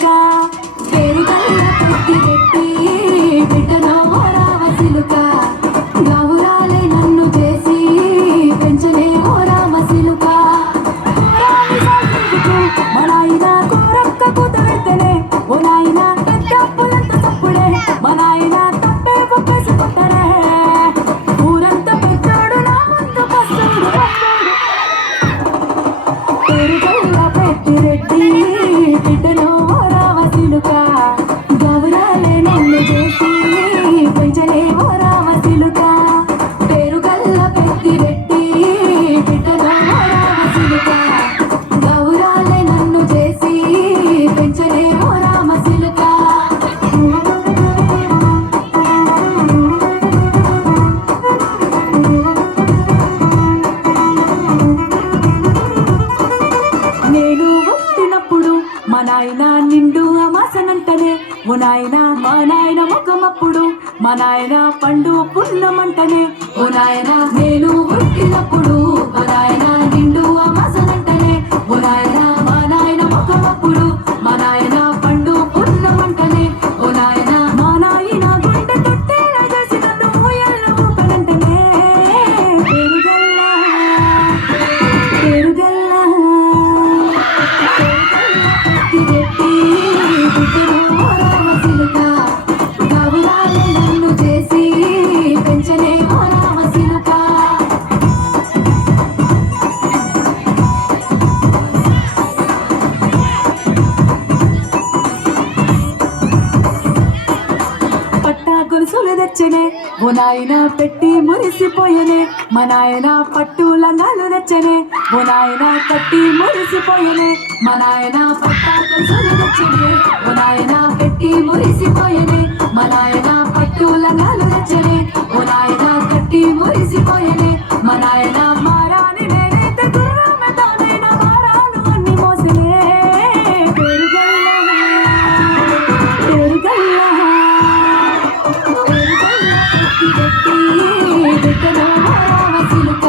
సిలుక పేరుగల్ల పెట్టి పెట్టి బిడ్డలో రామ సిలుక గౌరాలే నన్ను చేసి పెంచలే ఓ రామ సిలుక మా నాయన కోరక్క కూతురెత్తనే ఓ నాయన తప్పులంత తప్పుడే మా నాయన తప్పే ఒప్పేసి కొట్టరే ఊరంతా పెట్టాడు నా ముందు కస్తాడు పేరుగల్ల పెట్టి రెడ్డి బిడ్డలో రామ సిలుక గౌరాలే నన్ను చేసి పెంచలే ఓ రామ సిలుక పేరుగల్ల పెట్టి రెడ్డి బిడ్డలో రామ సిలుక గౌరాలే నన్ను చేసి పెంచలే ఓ రామ సిలుక నేను పుట్టినప్పుడు మా నాయన నిండు అమాసనంటనే ఓ నాయన మా నాయన ముఖమప్పుడు మా నాయన పండు పున్నమంటనే ఓ నాయన నేను పుట్టినప్పుడు మా నాయన నిండు అమాసనంటనే ఓ నాయన మా నాయన ముఖమప్పుడు మా నాయన పండు పున్నమంటనే ఓ నాయన మా నాయన గుండె తొట్టేలా చేసి నన్ను ఊయల్ల ఊపనంటనే పేరుగల్ల పేరుగల్ల నన్ను చేసి పెంచలే ఓ రామ సిలుక పట్టా గొలుసులు తెచ్చనే ఓ నాయన పెట్టి మురిసిపోయనే మా నాయన పట్టు లంగాలు తెచ్చనే ఓ నాయన కట్టి మురిసిపోయనే మా నాయన పట్టా గొలుసులు తెచ్చనే ఓ నాయన పెట్టి మురిసిపోయనే మా నాయన పట్టు లంగాలు తెచ్చనే ఓ నాయన కట్టి మురిసిపోయనే మా నాయన మారాని నేనైతే గుర్రమెదానైనా మారాను అన్ని మోసలే పేరుగల్ల పేరుగల్ల పేరుగల్ల పెట్టి పెట్టి బిడ్డలో రామ సిలుక